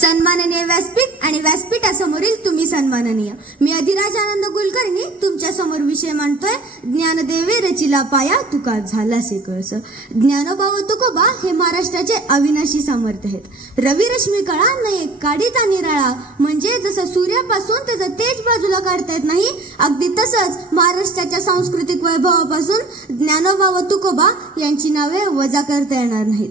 सन्माननीय व्यासपीठ आणि व्यासपीठासमोरील तुम्ही सन्माननीय. मी अधिराज आनंद कुलकर्णी तुमच्या समोर विषय मांडतोय. ज्ञानदेवे रचिला पाया तुका झालासे कळस. ज्ञानोबा व तुकोबा हे महाराष्ट्राचे अविनाशी सामर्थ्य आहेत. रवी रश्मी कळा नये काढिता निराळा, म्हणजे जसं सूर्यापासून त्याचं तेज बाजूला काढता येत नाही, अगदी तसंच महाराष्ट्राच्या सांस्कृतिक वैभवापासून ज्ञानोबा व तुकोबा यांची नावे वजा करता येणार नाहीत.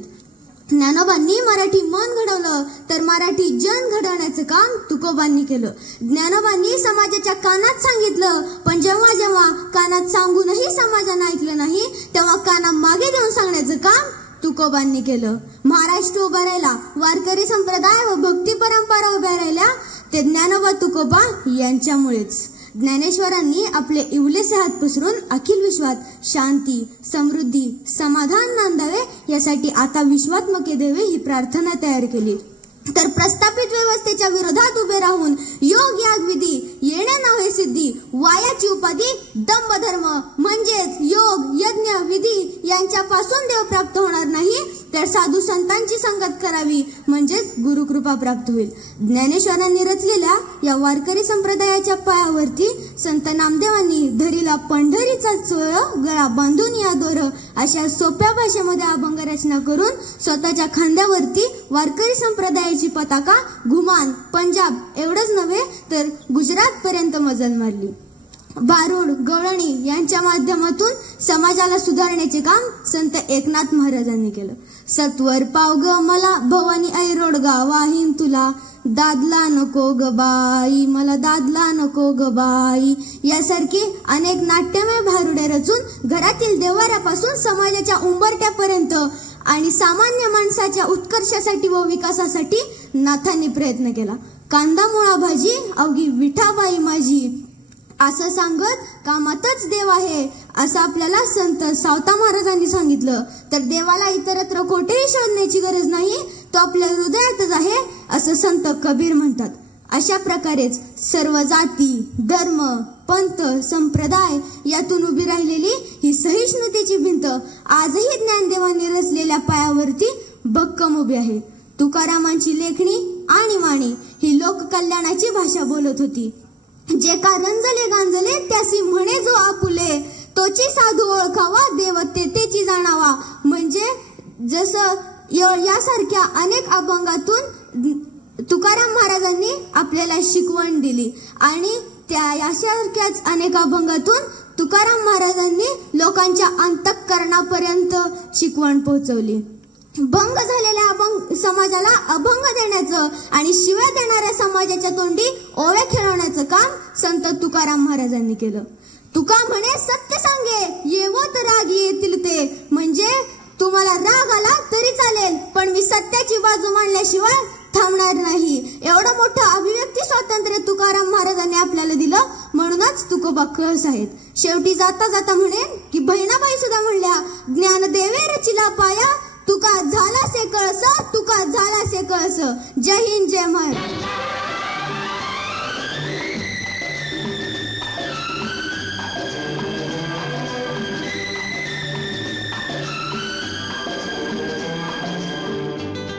ज्ञानोबांनी मराठी मन घडवलं तर मराठी जन घडवण्याचं काम तुकोबांनी केलं. ज्ञानोबांनी समाजाच्या कानात सांगितलं, पण जेव्हा जेव्हा कानात सांगूनही समाजानं ऐकलं नाही, तेव्हा काना मागे देऊन सांगण्याचं काम तुकोबांनी केलं. महाराष्ट्र उभा राहिला, वारकरी संप्रदाय व भक्ती परंपरा उभ्या राहिल्या, ते ज्ञानोबा तुकोबा यांच्यामुळेच. ज्ञानेश्वरांनी आपले इवलेसे हात पसरून अखिल विश्वात शांती, समृद्धी, समाधान नांदावे यासाठी आता विश्वात्मके देवे ही प्रार्थना तयार केली. तर प्रस्थापित व्यवस्थेच्या विरोधात उभे राहून योग याग विधी येणे नव्हे सिद्धी, वायाची उपाधी दंभ धर्म म्हणजेच योग यज्ञ विधी यांच्यापासून देव प्राप्त होणार नाही, तर साधू संतांची संगत करावी म्हणजेच गुरुकृपा प्राप्त होईल. ज्ञानेश्वरांनी रचलेल्या या वारकरी संप्रदायाच्या पायावरती संत नामदेवांनी धरीला पंढरीचा चोळ गळा बांधून या दोर अशा सोप्या भाषेमध्ये अभंग रचना करून स्वतःच्या खांद्यावरती वारकरी संप्रदायाची पताका घुमान पंजाब एवढंच नव्हे तर गुजरात पर्यंत मजल मारली. भारुड गवळणी यांच्या माध्यमातून समाजाला सुधारण्याचे काम संत एकनाथ महाराजांनी केलं. सत्वर पाव ग मला भवानी आई रोडगा वाहीन तुला, दादला नको ग बाई मला दादला नको ग बाई यासारखी अनेक नाट्यमय भारुडे रचून घरातील देवाऱ्यापासून समाजाच्या उंबरट्यापर्यंत आणि सामान्य माणसाच्या उत्कर्षासाठी व विकासासाठी नाथांनी प्रयत्न केला. कांदा मुळा भाजी अवघी विठाबाई माझी असं सांगत कामातच देव आहे असं आपल्याला संत सावता महाराजांनी सांगितलं. तर देवाला इतरत्र कोठेही शोधण्याची गरज नाही, तो आपल्या हृदयातच आहे असं संत कबीर म्हणतात. अशा प्रकारेच सर्व जाती धर्म पंथ संप्रदाय यातून उभी राहिलेली ही सहिष्णुतेची भिंत आजही ज्ञानदेवांनी रचलेल्या पायावरती भक्कम उभी आहे. तुकारामांची लेखणी आणि वाणी ही लोककल्याणाची भाषा बोलत होती. जे का रंजले गांजले त्यासी म्हणे जो आपुले, तोची साधू ओळखावा देव तेची जाणावा. म्हणजे जसं यासारख्या अनेक अभंगातून तुकाराम महाराजांनी आपल्याला शिकवण दिली आणि त्या यासारख्याच अनेक अभंगातून तुकाराम महाराजांनी लोकांच्या अंतःकरणापर्यंत शिकवण पोहोचवली. भंग झालेल्या समाजाला अभंग देण्याचं आणि शिव्या देणाऱ्या समाजाच्या तोंडी ओव्या खेळवण्याचं काम संत तुकाराम महाराजांनी केलं. तुका म्हणे सत्य सांगे येवोत राग येतील ते, म्हणजे तुम्हाला राग आला तरी चालेल पण मी सत्याची बाजू मांडल्याशिवाय थांबणार नाही. एवढं मोठं अभिव्यक्ती स्वातंत्र्य तुकाराम महाराजांनी आपल्याला दिलं, म्हणूनच तुकोबा कळस आहेत. शेवटी जाता जाता म्हणेन की बहिणाबाई सुद्धा म्हणल्या, ज्ञानदेवे रचिला पाया तुका झालासे कळस तुका झालासे कळस. जय हिंद जय महाराष्ट्र.